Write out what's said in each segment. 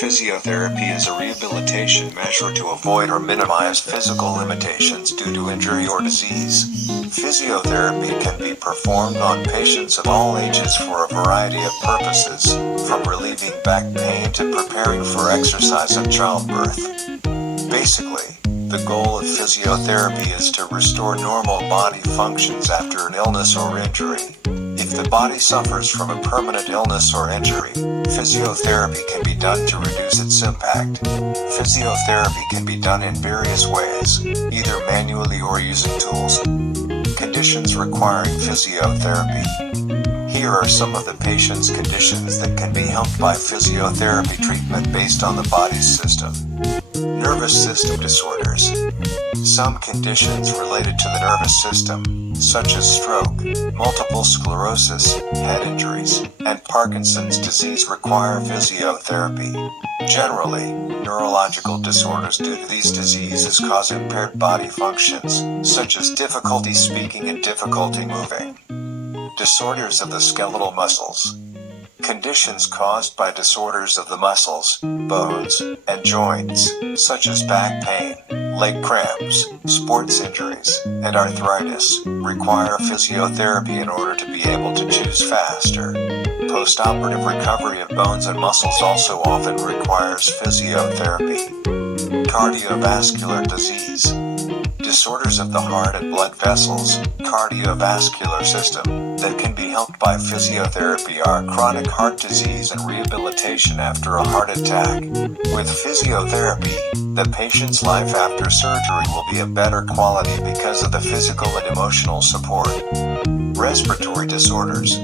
Physiotherapy is a rehabilitation measure to avoid or minimize physical limitations due to injury or disease. Physiotherapy can be performed on patients of all ages for a variety of purposes, from relieving back pain to preparing for exercise and childbirth. Basically, the goal of physiotherapy is to restore normal body functions after an illness or injury. If the body suffers from a permanent illness or injury, physiotherapy can be done to reduce its impact. Physiotherapy can be done in various ways, either manually or using tools. Conditions requiring physiotherapy. Here are some of the patient's conditions that can be helped by physiotherapy treatment based on the body's system. Nervous system disorders. Some conditions related to the nervous system, such as stroke, multiple sclerosis, head injuries, and Parkinson's disease require physiotherapy. Generally, neurological disorders due to these diseases cause impaired body functions, such as difficulty speaking and difficulty moving. Disorders of the skeletal muscles. Conditions caused by disorders of the muscles, bones, and joints, such as back pain, leg cramps, sports injuries, and arthritis, require physiotherapy in order to be able to choose faster. Post-operative recovery of bones and muscles also often requires physiotherapy. Cardiovascular disease. Disorders of the heart and blood vessels, cardiovascular system, that can be helped by physiotherapy are chronic heart disease and rehabilitation after a heart attack. With physiotherapy, the patient's life after surgery will be of better quality because of the physical and emotional support. Respiratory disorders.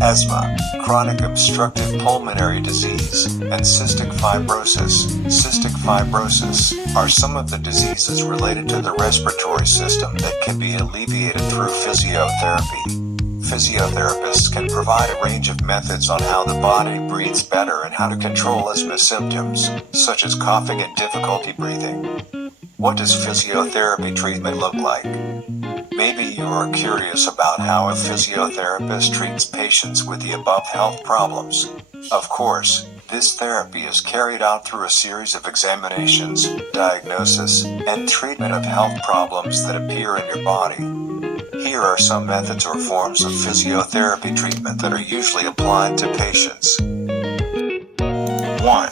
Asthma, chronic obstructive pulmonary disease, and cystic fibrosis. Cystic fibrosis are some of the diseases related to the respiratory system that can be alleviated through physiotherapy. Physiotherapists can provide a range of methods on how the body breathes better and how to control asthma symptoms, such as coughing and difficulty breathing. What does physiotherapy treatment look like? Maybe you are curious about how a physiotherapist treats patients with the above health problems. Of course, this therapy is carried out through a series of examinations, diagnosis, and treatment of health problems that appear in your body. Here are some methods or forms of physiotherapy treatment that are usually applied to patients. 1.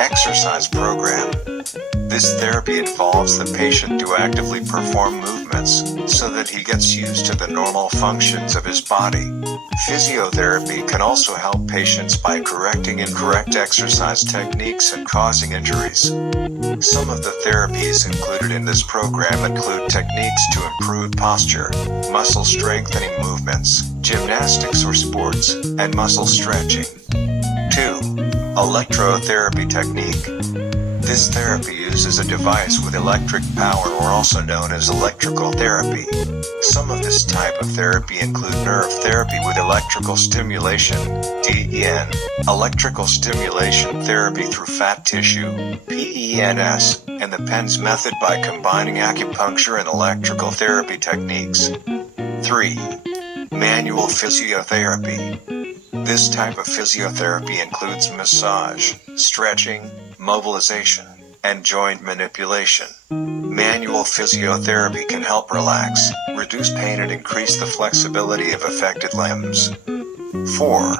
Exercise program. This therapy involves the patient to actively perform movements so that he gets used to the normal functions of his body. Physiotherapy can also help patients by correcting incorrect exercise techniques and causing injuries. Some of the therapies included in this program include techniques to improve posture, muscle strengthening movements, gymnastics or sports, and muscle stretching. 2. Electrotherapy technique. This therapy uses a device with electric power, or also known as electrical therapy. Some of this type of therapy include nerve therapy with electrical stimulation, DEN, electrical stimulation therapy through fat tissue, PENS, and the PENS method by combining acupuncture and electrical therapy techniques. 3. Manual physiotherapy. This type of physiotherapy includes massage, stretching, mobilization, and joint manipulation. Manual physiotherapy can help relax, reduce pain, and increase the flexibility of affected limbs. 4.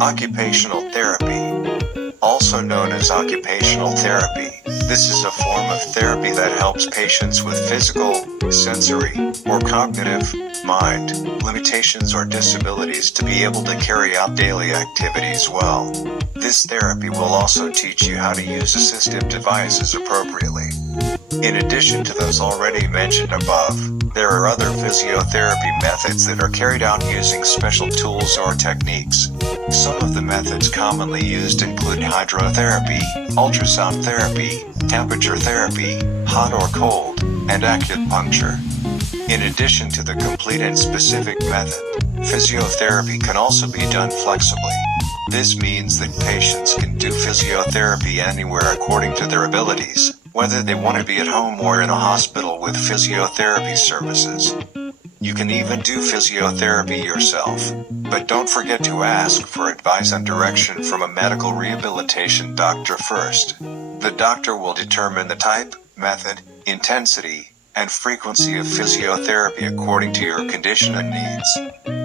Occupational therapy. Also known as occupational therapy, this is a form of therapy that helps patients with physical, sensory, or cognitive, mind, limitations or disabilities to be able to carry out daily activities well. This therapy will also teach you how to use assistive devices appropriately. In addition to those already mentioned above, there are other physiotherapy methods that are carried out using special tools or techniques. Some of the methods commonly used include hydrotherapy, ultrasound therapy, temperature therapy, hot or cold, and acupuncture. In addition to the complete and specific method, physiotherapy can also be done flexibly. This means that patients can do physiotherapy anywhere according to their abilities, whether they want to be at home or in a hospital with physiotherapy services. You can even do physiotherapy yourself. But don't forget to ask for advice and direction from a medical rehabilitation doctor first. The doctor will determine the type, method, intensity, and frequency of physiotherapy according to your condition and needs.